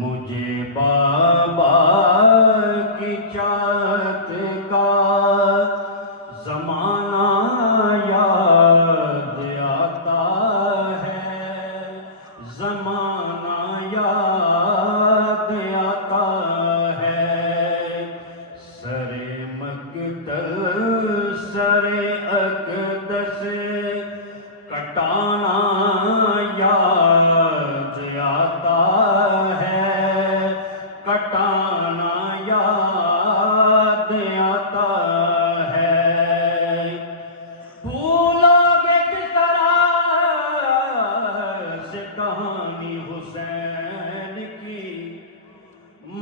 مجھے بابا کی چاہت کا زمانہ یاد آتا ہے، زمانہ یاد آتا ہے، سر مقتل سر اقدس کٹانا یاد آتا ہے، کٹانا یاد آتا ہے۔ بھولو گے کس طرح سے کہانی حسین کی،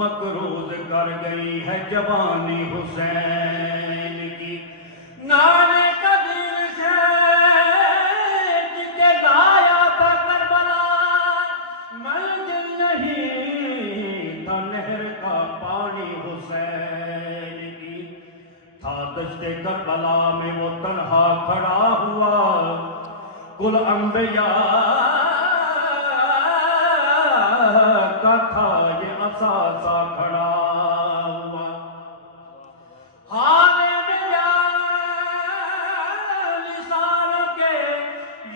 مقروض کر گئی ہے جوانی حسین کی۔ نانے کا دل سے جسے لایا تھا کربلا، منزل نہیں تھا نہر کا پانی حسین کی۔ تھا دشت کربلا میں وہ تنہا کھڑا ہوا، کل انبیاء کا تھا یہ اثاثہ کھڑا ہوا۔ حال لسانوں کے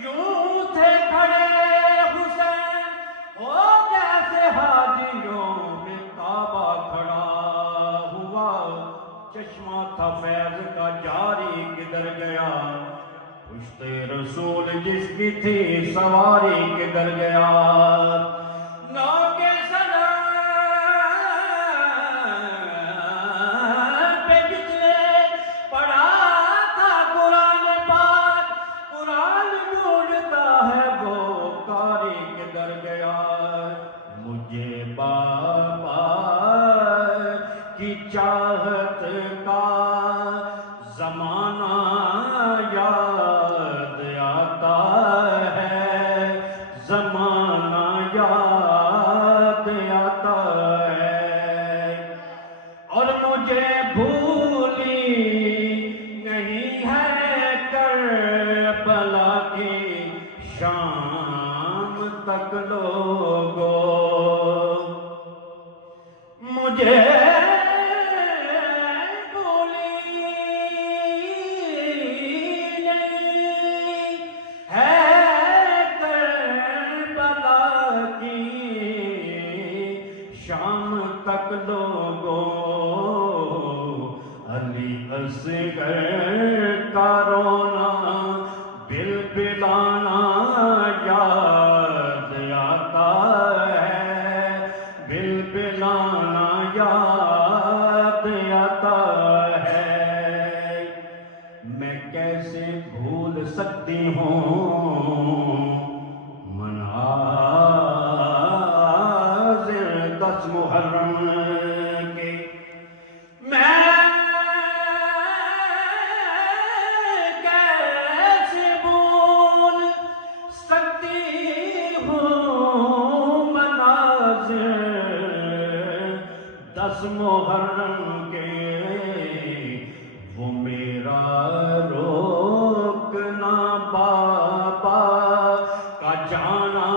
یوں تھے کھڑے حسین، ہو جیسے حاجیوں میں کعبہ کھڑا ہوا۔ چشمہ تھا فیض کا جاری کدھر گیا، پشت رسول جس کی تھی سواری کدھر گیا۔ نو کے سنا پہ پچھلے پڑھا تھا قرآن پاک، قرآن ڈھونڈتا ہے وہ قاری کدھر گیا۔ مجھے بابا کی چاہت کا زمانہ یاد آتا ہے، زمانہ یاد آتا ہے، اور مجھے بھولی نہیں ہے کربلا کی شام تک لوگوں، مجھے شام تک لوگوں علی اصغر کا رونا بلبلانا یاد آتا ہے، بلبلانا یاد آتا ہے۔ میں کیسے بھول سکتی ہوں محرم کے، میں کیسے بھول سکتی ہوں مناظر 10 محرم کے، وہ میرا روکنا بابا کا جانا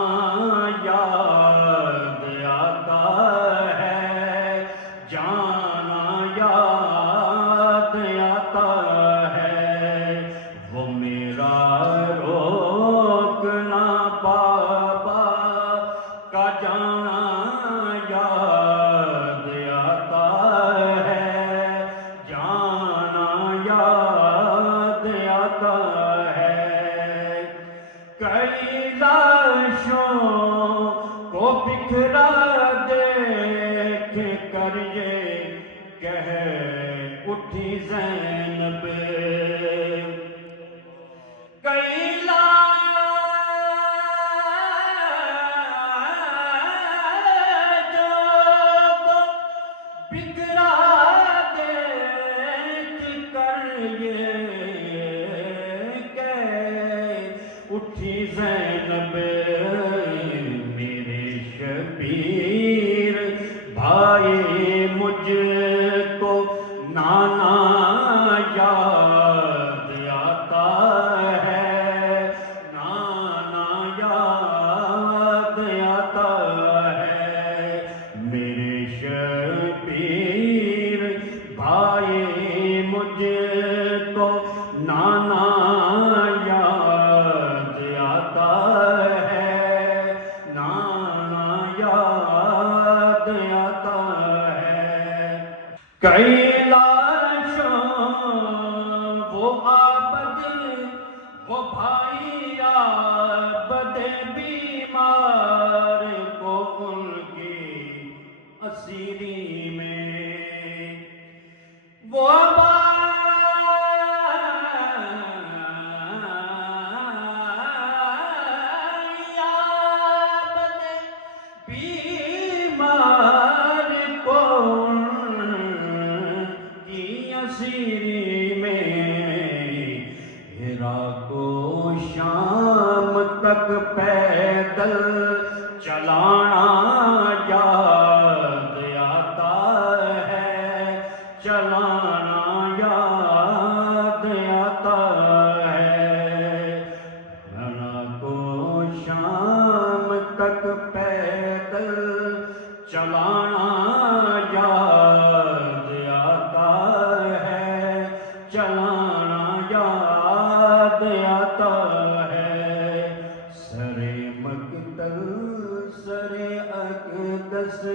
یاد آتا ہے، جانا یاد آتا ہے، وہ میرا روکنا بابا کا جانا یاد آتا ہے، جانا یاد آتا ہے۔ کئی لاشوں کو بکھرا دیکھ کر یہ کہہ اٹھی زینب، کئی لاجوں کو بکھرا دیکھ کر یہ کہہ اٹھی زینب، میرے شبیر بھائی مجھ کو نانا یاد کیلاشوں وہ آبد وہ بھائی آبد بیمار کو ان کی اسیری میں وہ بیمار کو کی اسیری میں ہرا کو شام تک پیدل چلانا یاد آتا ہے چلانا یاد آتا ہے ہرا کو شام تک پیدل چلانا یاد آتا ہے چلانا یاد آتا ہے سر مقتل سر اقدس